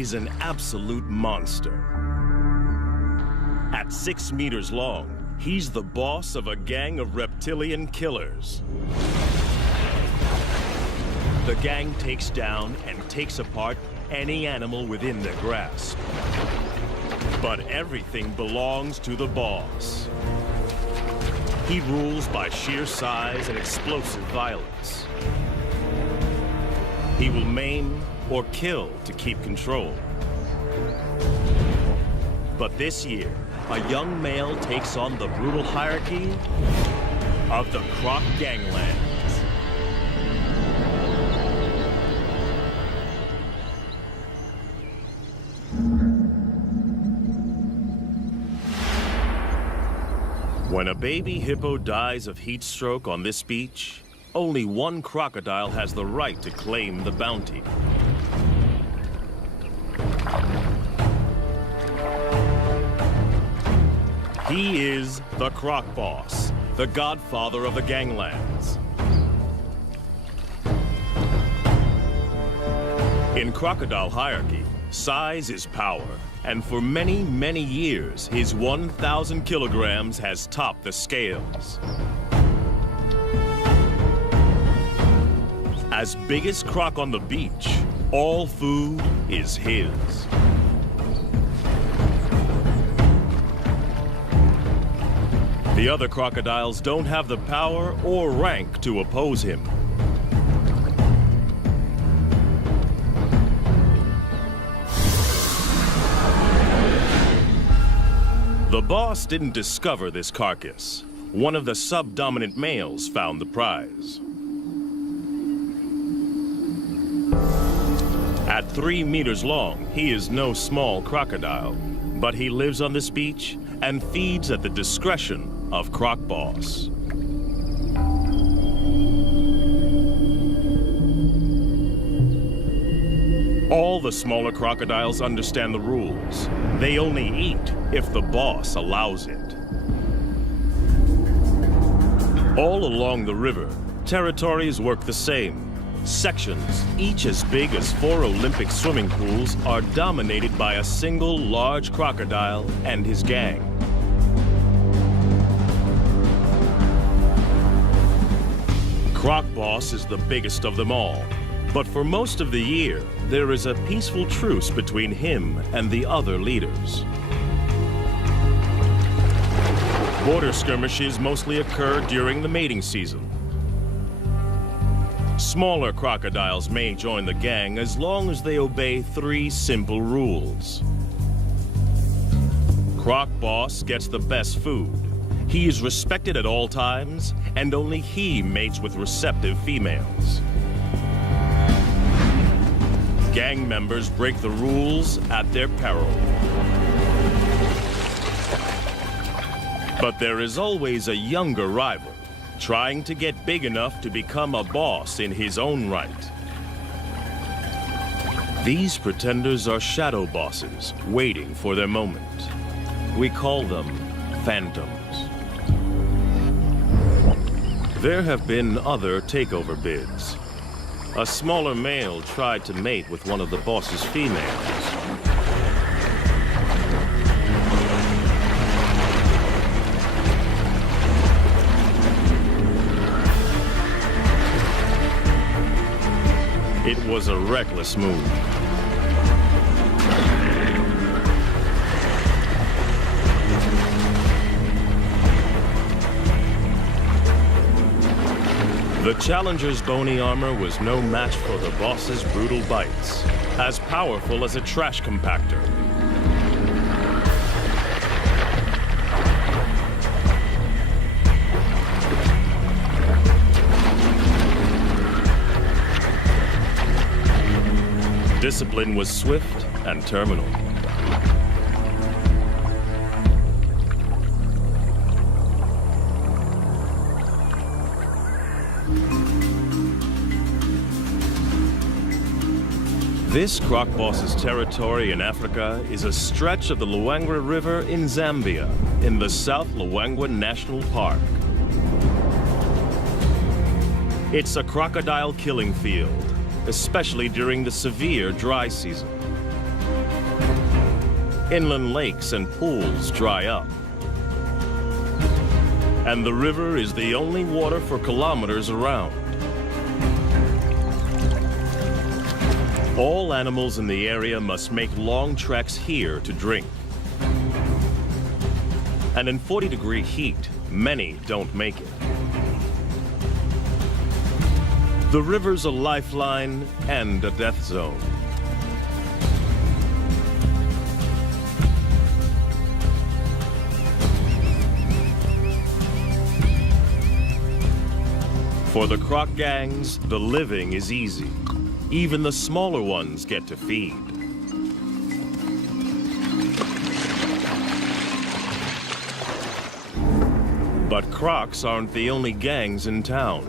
Is an absolute monster. At 6 meters long, he's the boss of a gang of reptilian killers. The gang takes down and takes apart any animal within their grasp. But everything belongs to the boss. He rules by sheer size and explosive violence. He will maim or kill to keep control. But this year, a young male takes on the brutal hierarchy of the Croc Ganglands. When a baby hippo dies of heat stroke on this beach, only one crocodile has the right to claim the bounty. He is the Croc Boss, the godfather of the ganglands. In crocodile hierarchy, size is power, and for many, many years, his 1,000 kilograms has topped the scales. As biggest croc on the beach, all food is his. The other crocodiles don't have the power or rank to oppose him. The boss didn't discover this carcass. One of the subdominant males found the prize. At 3 meters long, he is no small crocodile, but he lives on this beach and feeds at the discretion of Croc Boss. All the smaller crocodiles understand the rules. They only eat if the boss allows it. All along the river, territories work the same. Sections, each as big as 4 Olympic swimming pools, are dominated by a single large crocodile and his gang. Croc Boss is the biggest of them all, but for most of the year, there is a peaceful truce between him and the other leaders. Border skirmishes mostly occur during the mating season. Smaller crocodiles may join the gang as long as they obey 3 simple rules. Croc Boss gets the best food. He is respected at all times, and only he mates with receptive females. Gang members break the rules at their peril. But there is always a younger rival, trying to get big enough to become a boss in his own right. These pretenders are shadow bosses, waiting for their moment. We call them phantoms. There have been other takeover bids. A smaller male tried to mate with one of the boss's females. It was a reckless move. The challenger's bony armor was no match for the boss's brutal bites, as powerful as a trash compactor. Discipline was swift and terminal. This Croc Boss's territory in Africa is a stretch of the Luangwa River in Zambia, in the South Luangwa National Park. It's a crocodile killing field, especially during the severe dry season. Inland lakes and pools dry up. And the river is the only water for kilometers around. All animals in the area must make long treks here to drink. And in 40-degree heat, many don't make it. The river's a lifeline and a death zone. For the croc gangs, the living is easy. Even the smaller ones get to feed. But crocs aren't the only gangs in town.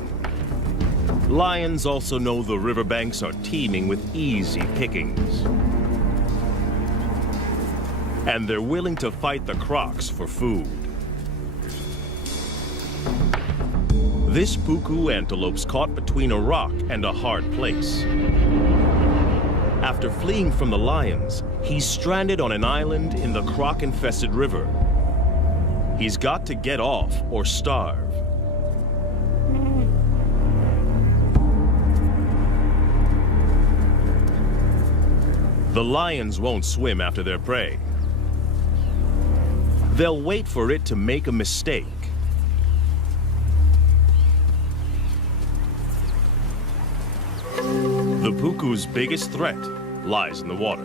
Lions also know the riverbanks are teeming with easy pickings. And they're willing to fight the crocs for food. This puku antelope's caught between a rock and a hard place. After fleeing from the lions, he's stranded on an island in the croc-infested river. He's got to get off or starve. The lions won't swim after their prey. They'll wait for it to make a mistake. The puku's biggest threat lies in the water.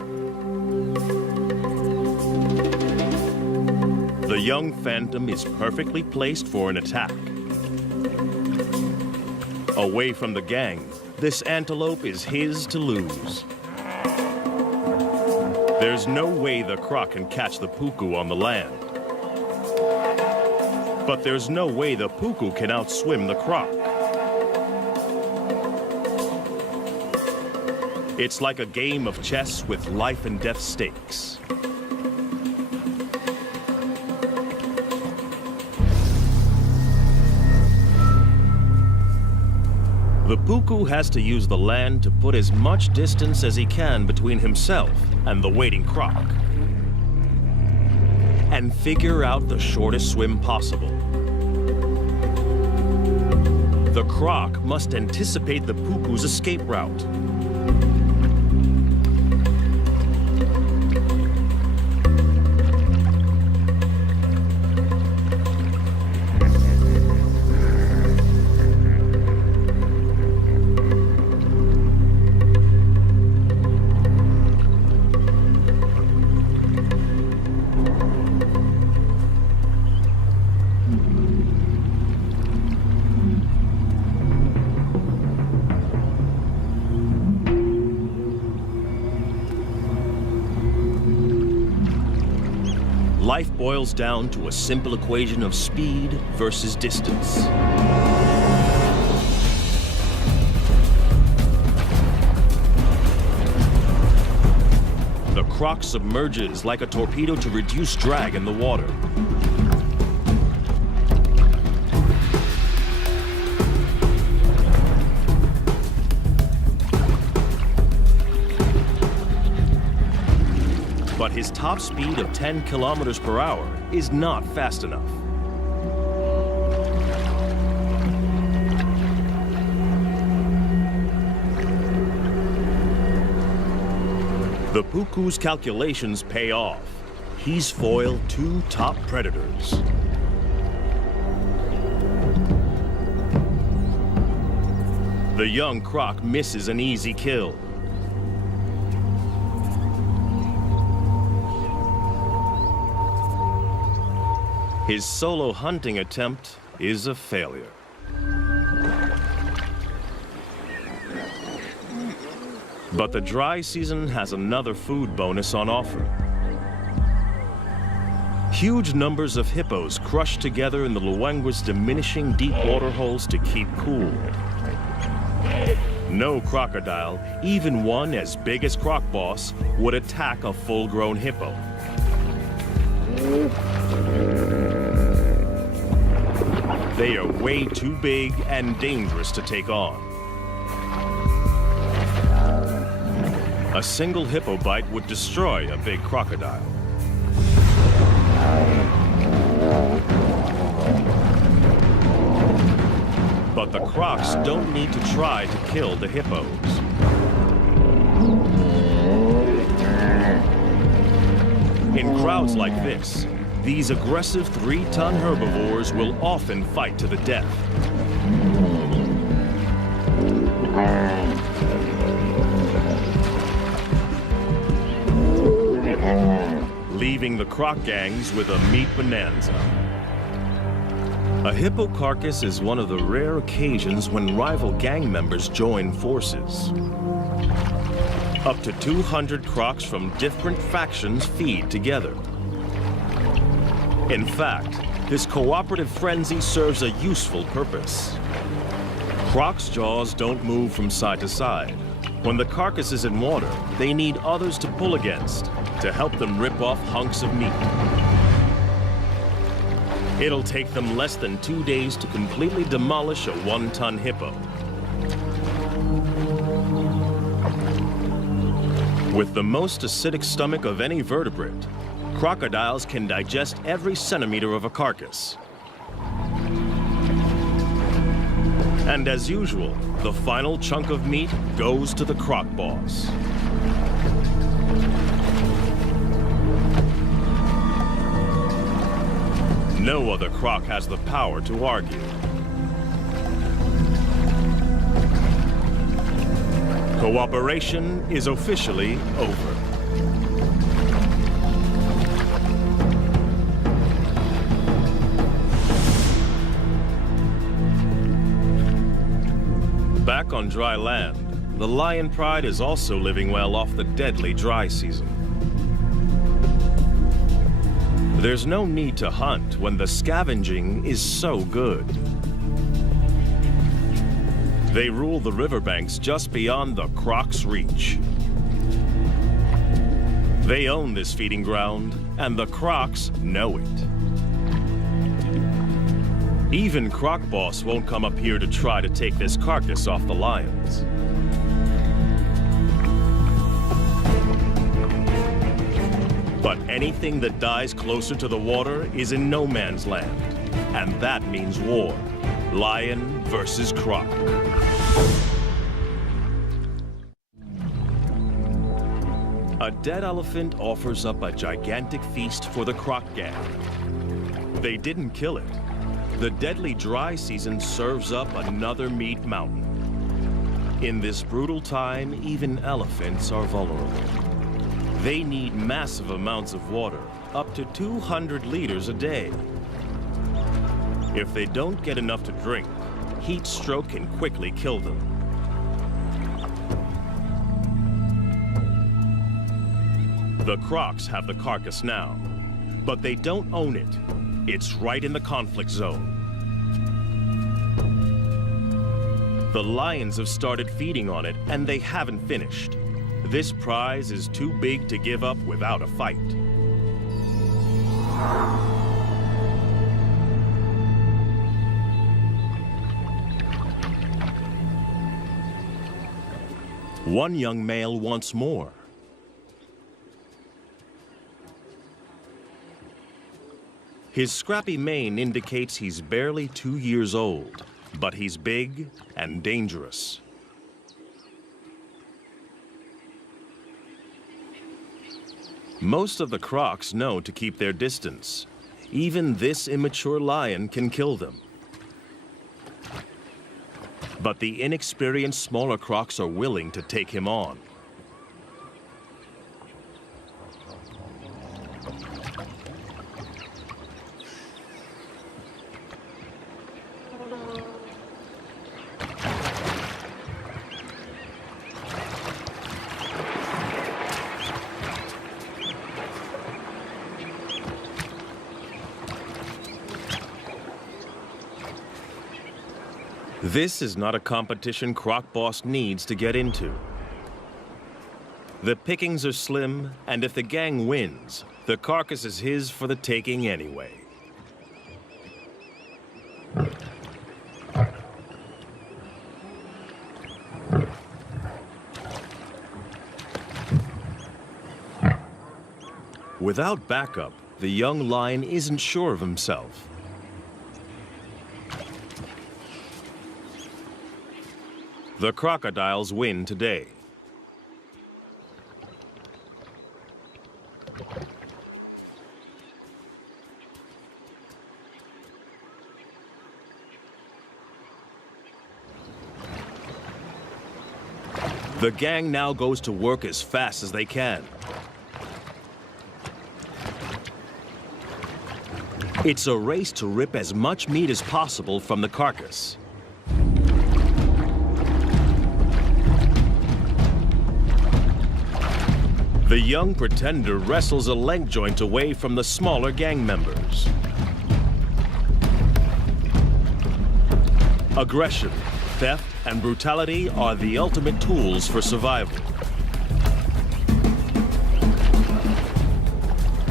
The young phantom is perfectly placed for an attack. Away from the gang, this antelope is his to lose. There's no way the croc can catch the puku on the land. But there's no way the puku can outswim the croc. It's like a game of chess with life and death stakes. The puku has to use the land to put as much distance as he can between himself and the waiting croc, and figure out the shortest swim possible. The croc must anticipate the puku's escape route. Life boils down to a simple equation of speed versus distance. The croc submerges like a torpedo to reduce drag in the water. But his top speed of 10 kilometers per hour is not fast enough. The puku's calculations pay off. He's foiled two top predators. The young croc misses an easy kill. His solo hunting attempt is a failure. But the dry season has another food bonus on offer. Huge numbers of hippos crush together in the Luangwa's diminishing deep water holes to keep cool. No crocodile, even one as big as Croc Boss, would attack a full-grown hippo. They are way too big and dangerous to take on. A single hippo bite would destroy a big crocodile. But the crocs don't need to try to kill the hippos. In crowds like this, these aggressive 3-ton herbivores will often fight to the death. Leaving the croc gangs with a meat bonanza. A hippo carcass is one of the rare occasions when rival gang members join forces. Up to 200 crocs from different factions feed together. In fact, this cooperative frenzy serves a useful purpose. Crocs' jaws don't move from side to side. When the carcass is in water, they need others to pull against to help them rip off hunks of meat. It'll take them less than 2 days to completely demolish a 1-ton hippo. With the most acidic stomach of any vertebrate, crocodiles can digest every centimeter of a carcass. And as usual, the final chunk of meat goes to the croc boss. No other croc has the power to argue. Cooperation is officially over. Back on dry land, the lion pride is also living well off the deadly dry season. There's no need to hunt when the scavenging is so good. They rule the riverbanks just beyond the croc's reach. They own this feeding ground, and the crocs know it. Even Croc Boss won't come up here to try to take this carcass off the lions. But anything that dies closer to the water is in no man's land. And that means war. Lion versus croc. A dead elephant offers up a gigantic feast for the croc gang. They didn't kill it. The deadly dry season serves up another meat mountain. In this brutal time, even elephants are vulnerable. They need massive amounts of water, up to 200 liters a day. If they don't get enough to drink, heat stroke can quickly kill them. The crocs have the carcass now, but they don't own it. It's right in the conflict zone. The lions have started feeding on it, and they haven't finished. This prize is too big to give up without a fight. One young male wants more. His scrappy mane indicates he's barely 2 years old, but he's big and dangerous. Most of the crocs know to keep their distance. Even this immature lion can kill them. But the inexperienced smaller crocs are willing to take him on. This is not a competition Croc Boss needs to get into. The pickings are slim, and if the gang wins, the carcass is his for the taking anyway. Without backup, the young lion isn't sure of himself. The crocodiles win today. The gang now goes to work as fast as they can. It's a race to rip as much meat as possible from the carcass. The young pretender wrestles a leg joint away from the smaller gang members. Aggression, theft, and brutality are the ultimate tools for survival.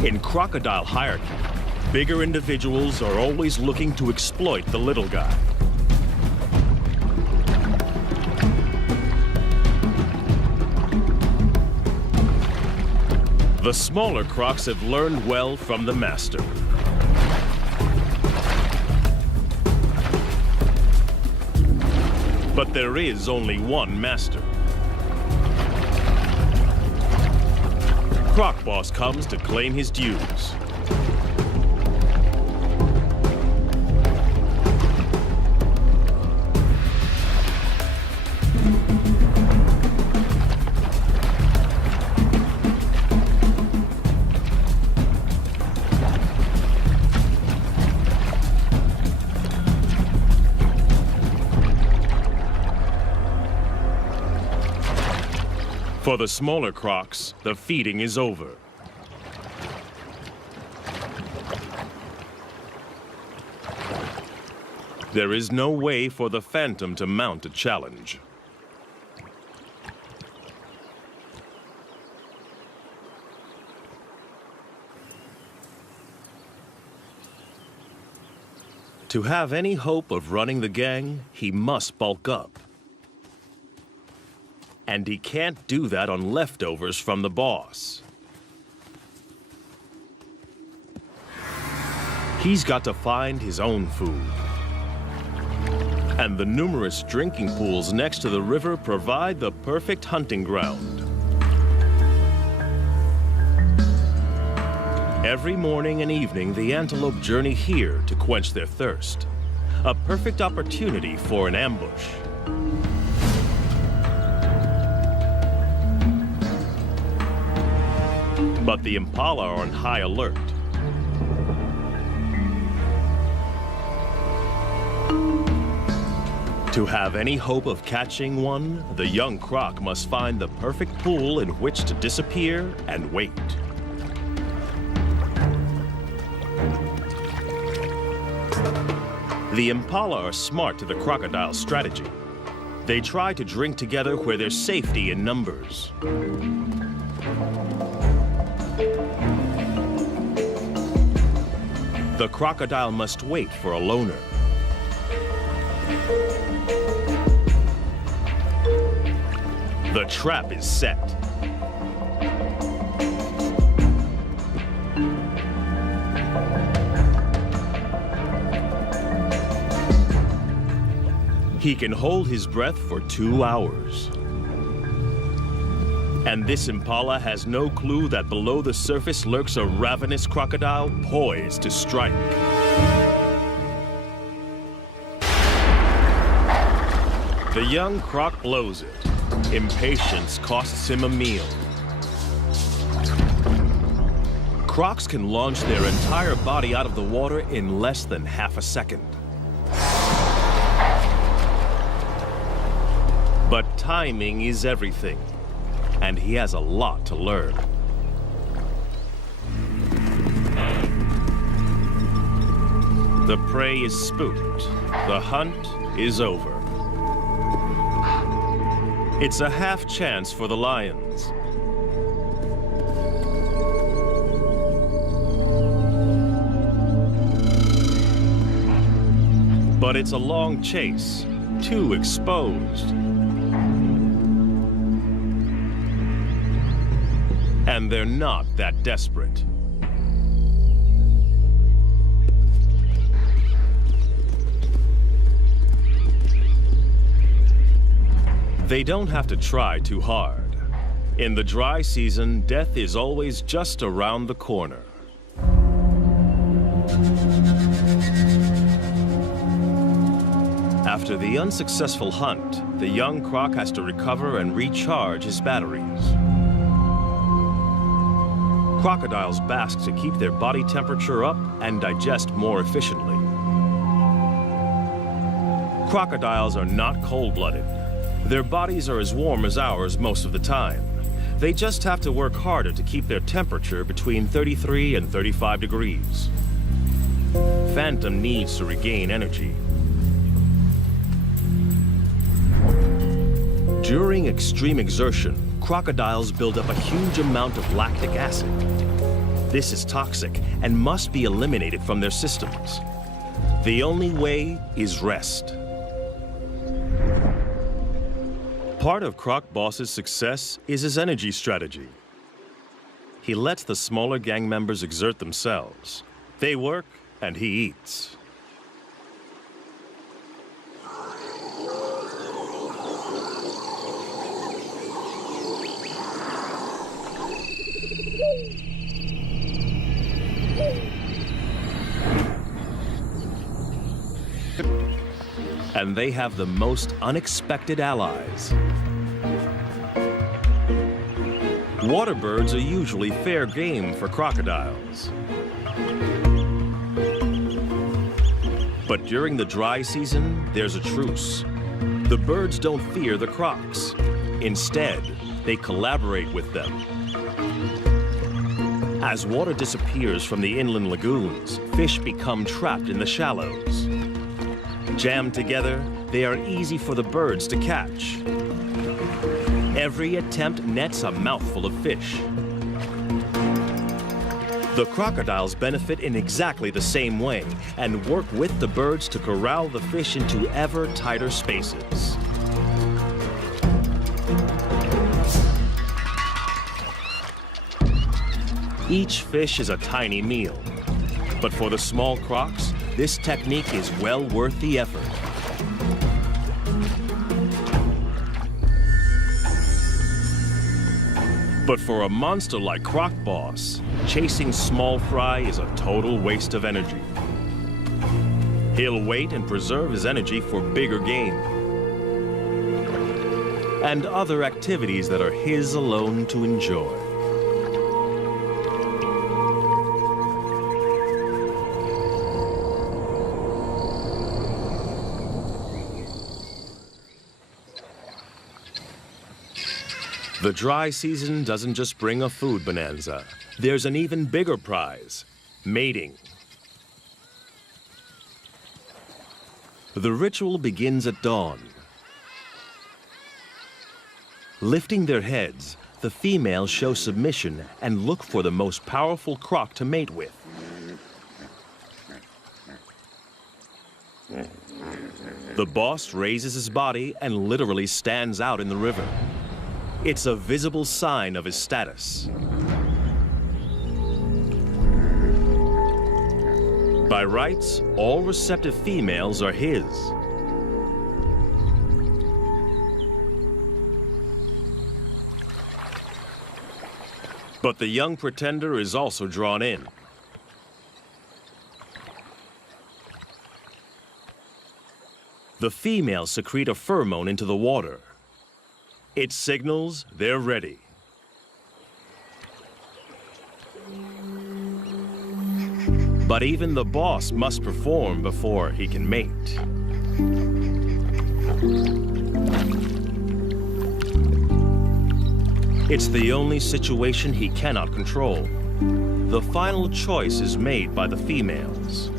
In crocodile hierarchy, bigger individuals are always looking to exploit the little guy. The smaller crocs have learned well from the master. But there is only one master. Croc Boss comes to claim his dues. For the smaller crocs, the feeding is over. There is no way for the Phantom to mount a challenge. To have any hope of running the gang, he must bulk up. And he can't do that on leftovers from the boss. He's got to find his own food. And the numerous drinking pools next to the river provide the perfect hunting ground. Every morning and evening, the antelope journey here to quench their thirst. A perfect opportunity for an ambush. But the impala are on high alert. To have any hope of catching one, the young croc must find the perfect pool in which to disappear and wait. The impala are smart to the crocodile's strategy. They try to drink together where there's safety in numbers. The crocodile must wait for a loner. The trap is set. He can hold his breath for 2 hours. And this impala has no clue that below the surface lurks a ravenous crocodile poised to strike. The young croc blows it. Impatience costs him a meal. Crocs can launch their entire body out of the water in less than half a second. But timing is everything. And he has a lot to learn. The prey is spooked. The hunt is over. It's a half chance for the lions. But it's a long chase, too exposed. And they're not that desperate. They don't have to try too hard. In the dry season, death is always just around the corner. After the unsuccessful hunt, the young croc has to recover and recharge his batteries. Crocodiles bask to keep their body temperature up and digest more efficiently. Crocodiles are not cold-blooded. Their bodies are as warm as ours most of the time. They just have to work harder to keep their temperature between 33 and 35 degrees. Phantom needs to regain energy. During extreme exertion, crocodiles build up a huge amount of lactic acid. This is toxic and must be eliminated from their systems. The only way is rest. Part of Croc Boss's success is his energy strategy. He lets the smaller gang members exert themselves. They work and he eats. And they have the most unexpected allies. Water birds are usually fair game for crocodiles. But during the dry season, there's a truce. The birds don't fear the crocs. Instead, they collaborate with them. As water disappears from the inland lagoons, fish become trapped in the shallows. Jammed together, they are easy for the birds to catch. Every attempt nets a mouthful of fish. The crocodiles benefit in exactly the same way and work with the birds to corral the fish into ever tighter spaces. Each fish is a tiny meal, but for the small crocs, this technique is well worth the effort. But for a monster like Croc Boss, chasing small fry is a total waste of energy. He'll wait and preserve his energy for bigger game and other activities that are his alone to enjoy. The dry season doesn't just bring a food bonanza. There's an even bigger prize, mating. The ritual begins at dawn. Lifting their heads, the females show submission and look for the most powerful croc to mate with. The boss raises his body and literally stands out in the river. It's a visible sign of his status. By rights, all receptive females are his. But the young pretender is also drawn in. The females secrete a pheromone into the water. It signals they're ready. But even the boss must perform before he can mate. It's the only situation he cannot control. The final choice is made by the females.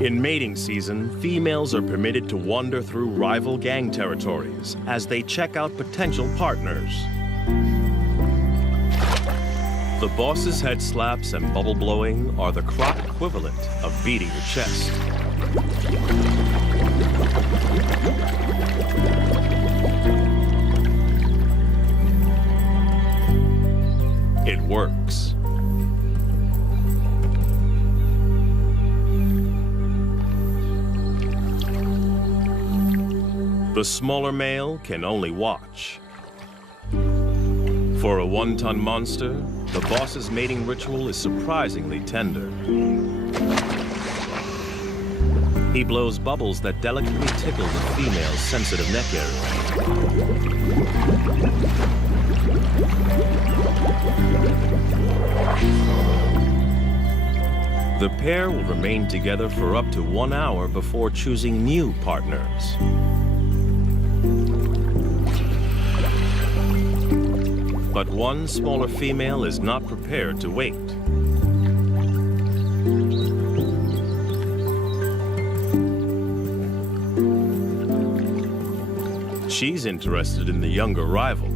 In mating season, females are permitted to wander through rival gang territories as they check out potential partners. The boss's head slaps and bubble blowing are the croc equivalent of beating your chest. It works. The smaller male can only watch. For a 1-ton monster, the boss's mating ritual is surprisingly tender. He blows bubbles that delicately tickle the female's sensitive neck area. The pair will remain together for up to 1 hour before choosing new partners. But one smaller female is not prepared to wait. She's interested in the younger rival.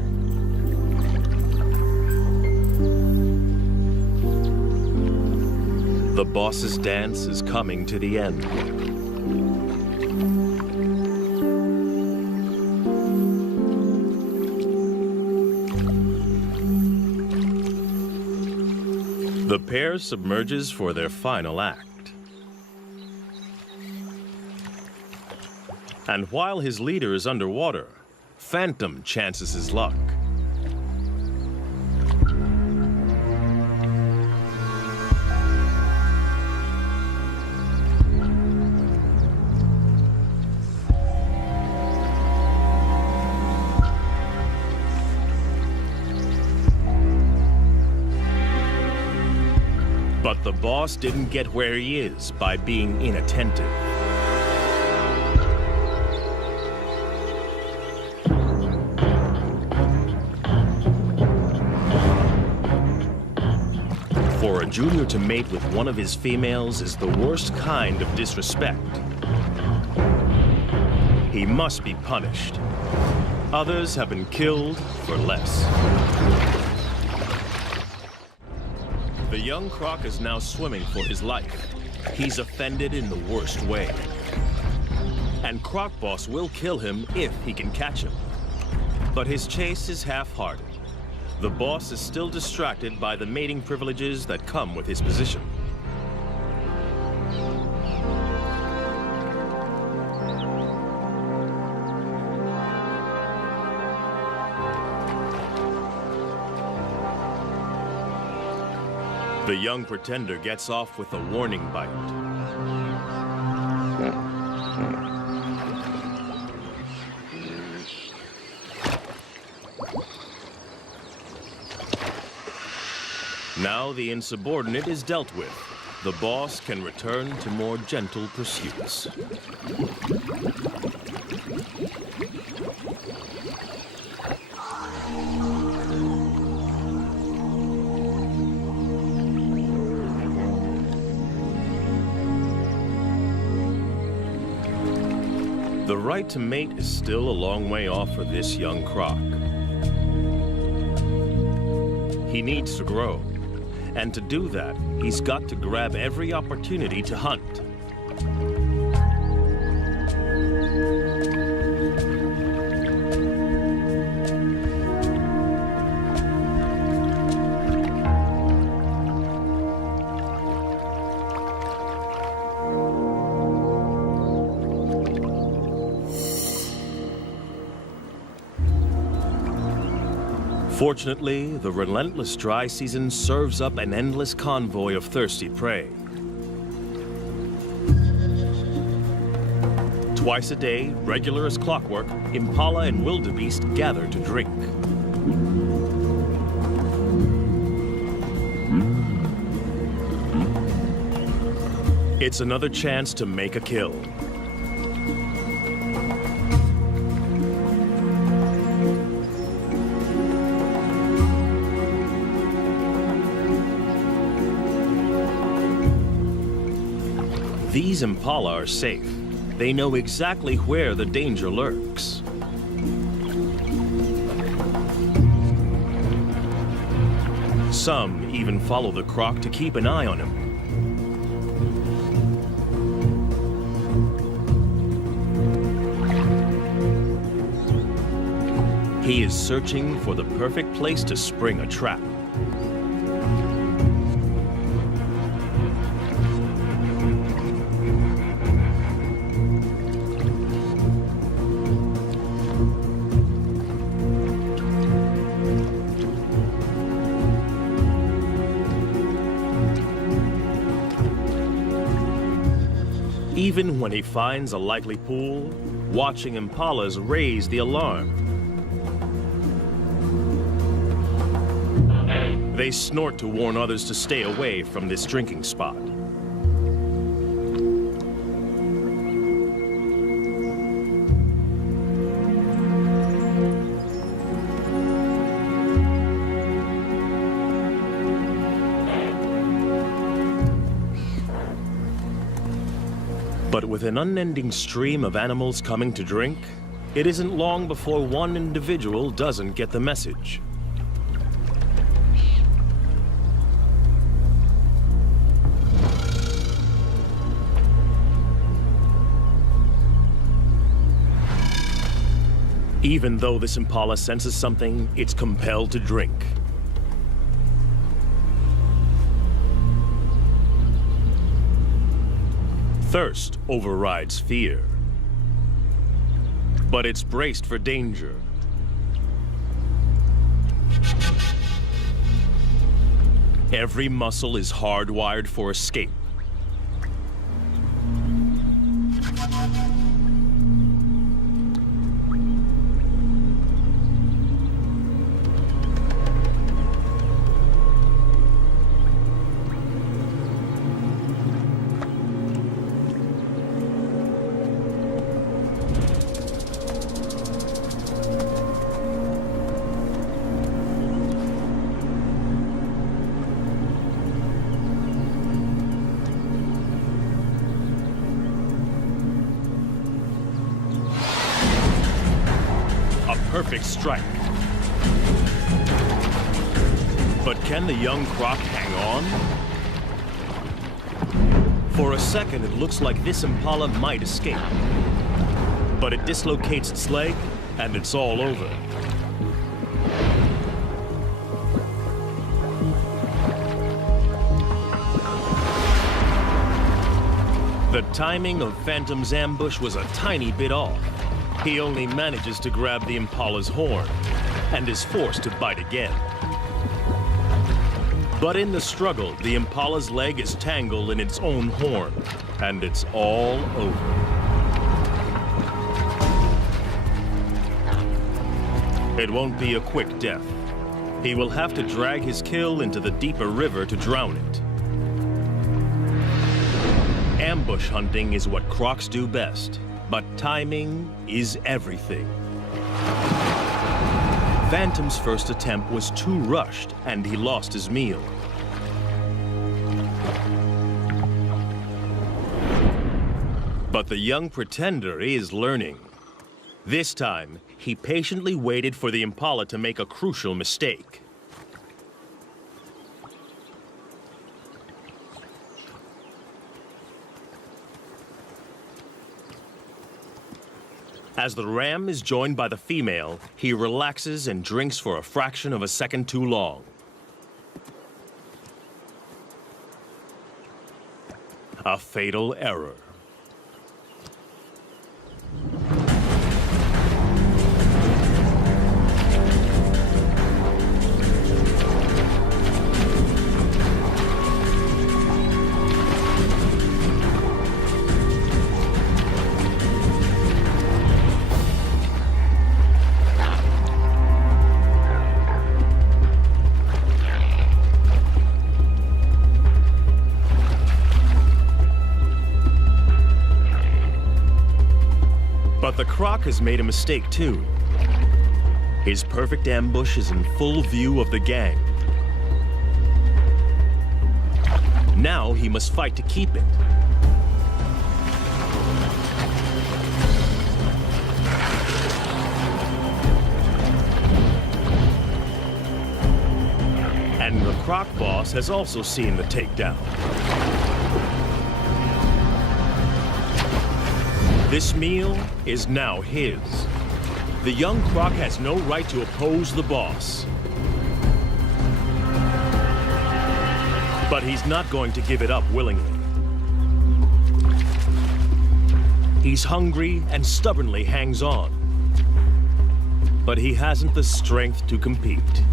The boss's dance is coming to the end. The pair submerges for their final act. And while his leader is underwater, Phantom chances his luck. But the boss didn't get where he is by being inattentive. For a junior to mate with one of his females is the worst kind of disrespect. He must be punished. Others have been killed for less. The young croc is now swimming for his life. He's offended in the worst way. And Croc Boss will kill him if he can catch him. But his chase is half-hearted. The boss is still distracted by the mating privileges that come with his position. The young pretender gets off with a warning bite. Now the insubordinate is dealt with. The boss can return to more gentle pursuits. The right to mate is still a long way off for this young croc. He needs to grow, and to do that, he's got to grab every opportunity to hunt. Fortunately, the relentless dry season serves up an endless convoy of thirsty prey. Twice a day, regular as clockwork, impala and wildebeest gather to drink. It's another chance to make a kill. These impala are safe. They know exactly where the danger lurks. Some even follow the croc to keep an eye on him. He is searching for the perfect place to spring a trap. Even when he finds a likely pool, watching impalas raise the alarm. They snort to warn others to stay away from this drinking spot. But with an unending stream of animals coming to drink, it isn't long before one individual doesn't get the message. Even though this impala senses something, it's compelled to drink. Thirst overrides fear. But it's braced for danger. Every muscle is hardwired for escape. Perfect strike. But can the young croc hang on? For a second, it looks like this impala might escape. But it dislocates its leg, and it's all over. The timing of Phantom's ambush was a tiny bit off. He only manages to grab the impala's horn and is forced to bite again. But in the struggle, the impala's leg is tangled in its own horn, and it's all over. It won't be a quick death. He will have to drag his kill into the deeper river to drown it. Ambush hunting is what crocs do best. But timing is everything. Phantom's first attempt was too rushed, and he lost his meal. But the young pretender is learning. This time, he patiently waited for the impala to make a crucial mistake. As the ram is joined by the female, he relaxes and drinks for a fraction of a second too long. A fatal error. But the croc has made a mistake too. His perfect ambush is in full view of the gang. Now he must fight to keep it. And the croc boss has also seen the takedown. This meal is now his. The young croc has no right to oppose the boss. But he's not going to give it up willingly. He's hungry and stubbornly hangs on. But he hasn't the strength to compete.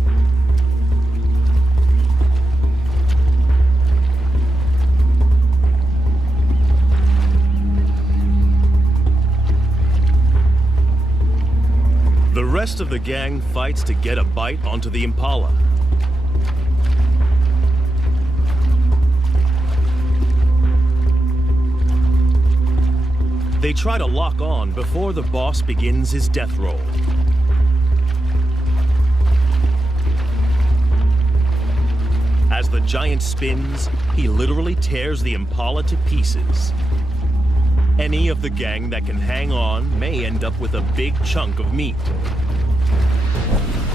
rest of the gang fights to get a bite onto the impala. They try to lock on before the boss begins his death roll. As the giant spins, he literally tears the impala to pieces. Any of the gang that can hang on may end up with a big chunk of meat.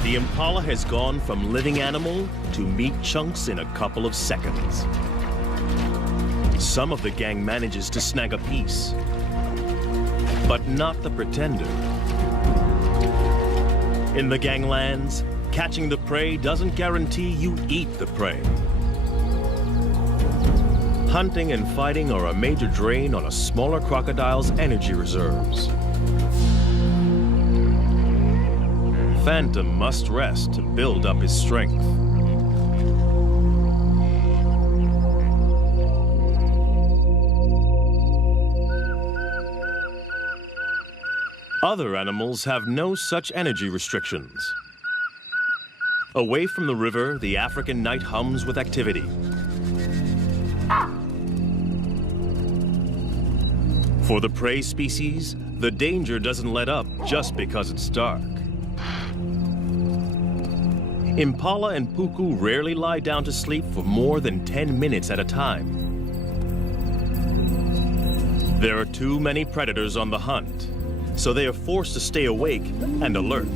The impala has gone from living animal to meat chunks in a couple of seconds. Some of the gang manages to snag a piece, but not the pretender. In the ganglands, catching the prey doesn't guarantee you eat the prey. Hunting and fighting are a major drain on a smaller crocodile's energy reserves. Phantom must rest to build up his strength. Other animals have no such energy restrictions. Away from the river, the African night hums with activity. For the prey species, the danger doesn't let up just because it's dark. Impala and puku rarely lie down to sleep for more than 10 minutes at a time. There are too many predators on the hunt, so they are forced to stay awake and alert.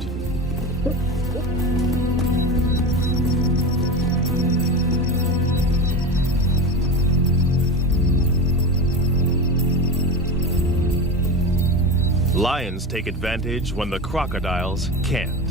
Lions take advantage when the crocodiles can't.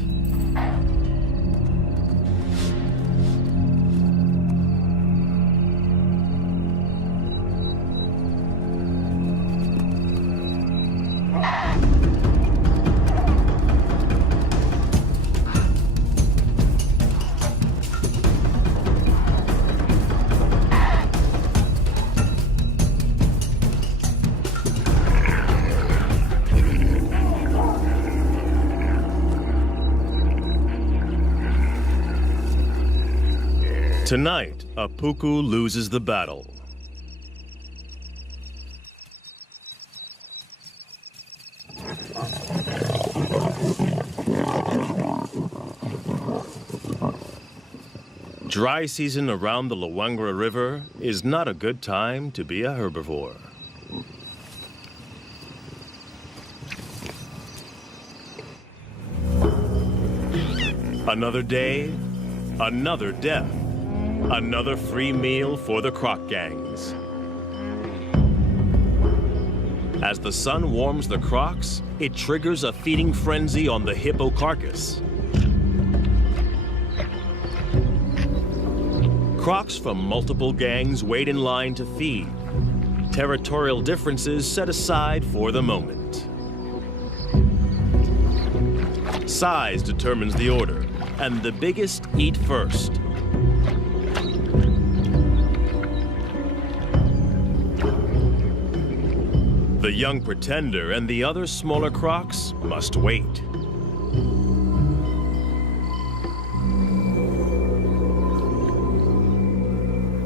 Tonight, a puku loses the battle. Dry season around the Luangwa River is not a good time to be a herbivore. Another day, another death. Another free meal for the croc gangs. As the sun warms the crocs, it triggers a feeding frenzy on the hippo carcass. Crocs from multiple gangs wait in line to feed. Territorial differences set aside for the moment. Size determines the order, and the biggest eat first. The young pretender and the other smaller crocs must wait.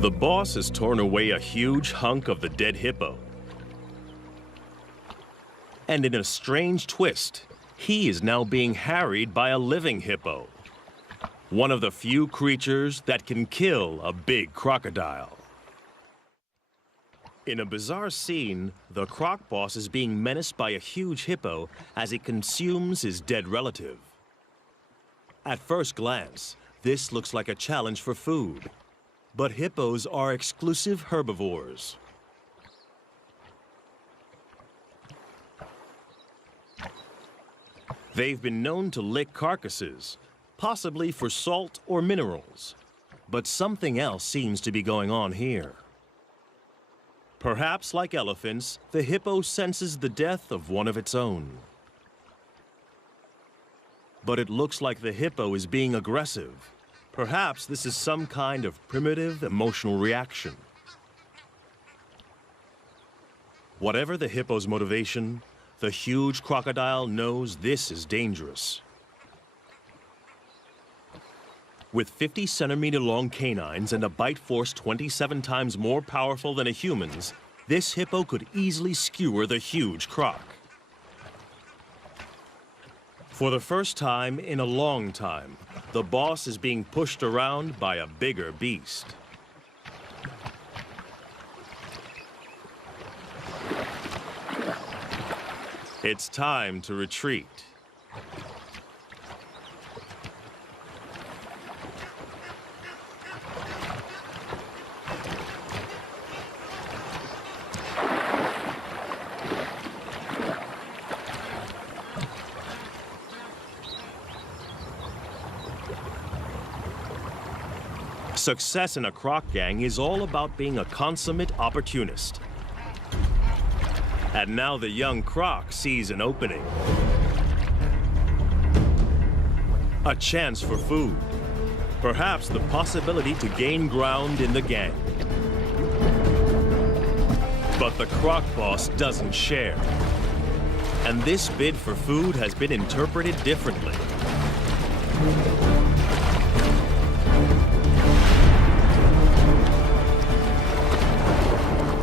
The boss has torn away a huge hunk of the dead hippo. And in a strange twist, he is now being harried by a living hippo. One of the few creatures that can kill a big crocodile. In a bizarre scene, the croc boss is being menaced by a huge hippo as it consumes his dead relative. At first glance, this looks like a challenge for food. But hippos are exclusive herbivores. They've been known to lick carcasses, possibly for salt or minerals. But something else seems to be going on here. Perhaps like elephants, the hippo senses the death of one of its own. But it looks like the hippo is being aggressive. Perhaps this is some kind of primitive emotional reaction. Whatever the hippo's motivation, the huge crocodile knows this is dangerous. With 50-centimeter-long canines and a bite force 27 times more powerful than a human's, this hippo could easily skewer the huge croc. For the first time in a long time, the boss is being pushed around by a bigger beast. It's time to retreat. Success in a croc gang is all about being a consummate opportunist. And now the young croc sees an opening. A chance for food. Perhaps the possibility to gain ground in the gang. But the croc boss doesn't share. And this bid for food has been interpreted differently.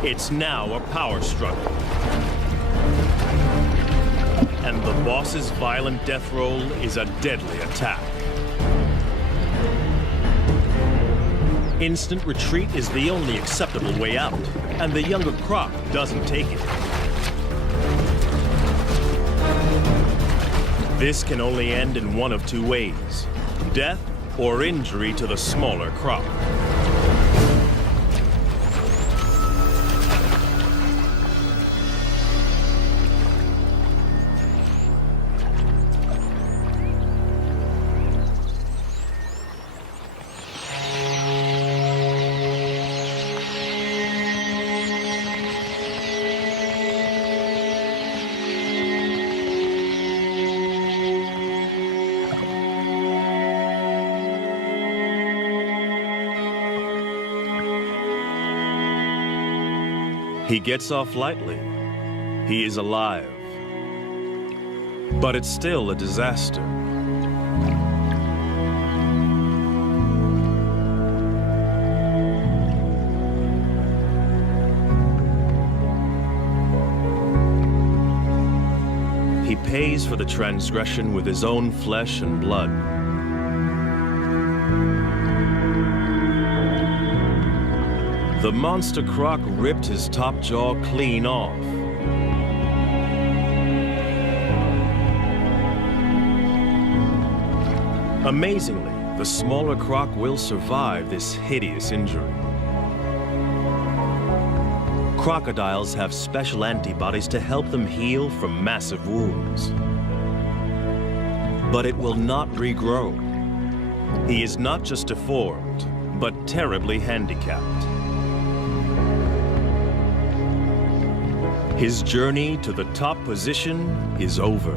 It's now a power struggle. And the boss's violent death roll is a deadly attack. Instant retreat is the only acceptable way out, and the younger croc doesn't take it. This can only end in one of two ways: death or injury to the smaller croc. He gets off lightly. He is alive. But it's still a disaster. He pays for the transgression with his own flesh and blood. The monster croc ripped his top jaw clean off. Amazingly, the smaller croc will survive this hideous injury. Crocodiles have special antibodies to help them heal from massive wounds. But it will not regrow. He is not just deformed, but terribly handicapped. His journey to the top position is over.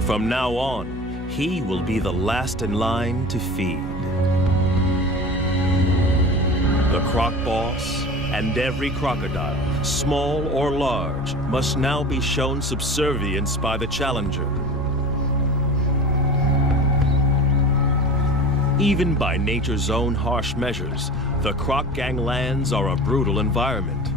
From now on, he will be the last in line to feed. The croc boss and every crocodile, small or large, must now be shown subservience by the challenger. Even by nature's own harsh measures, the croc ganglands are a brutal environment.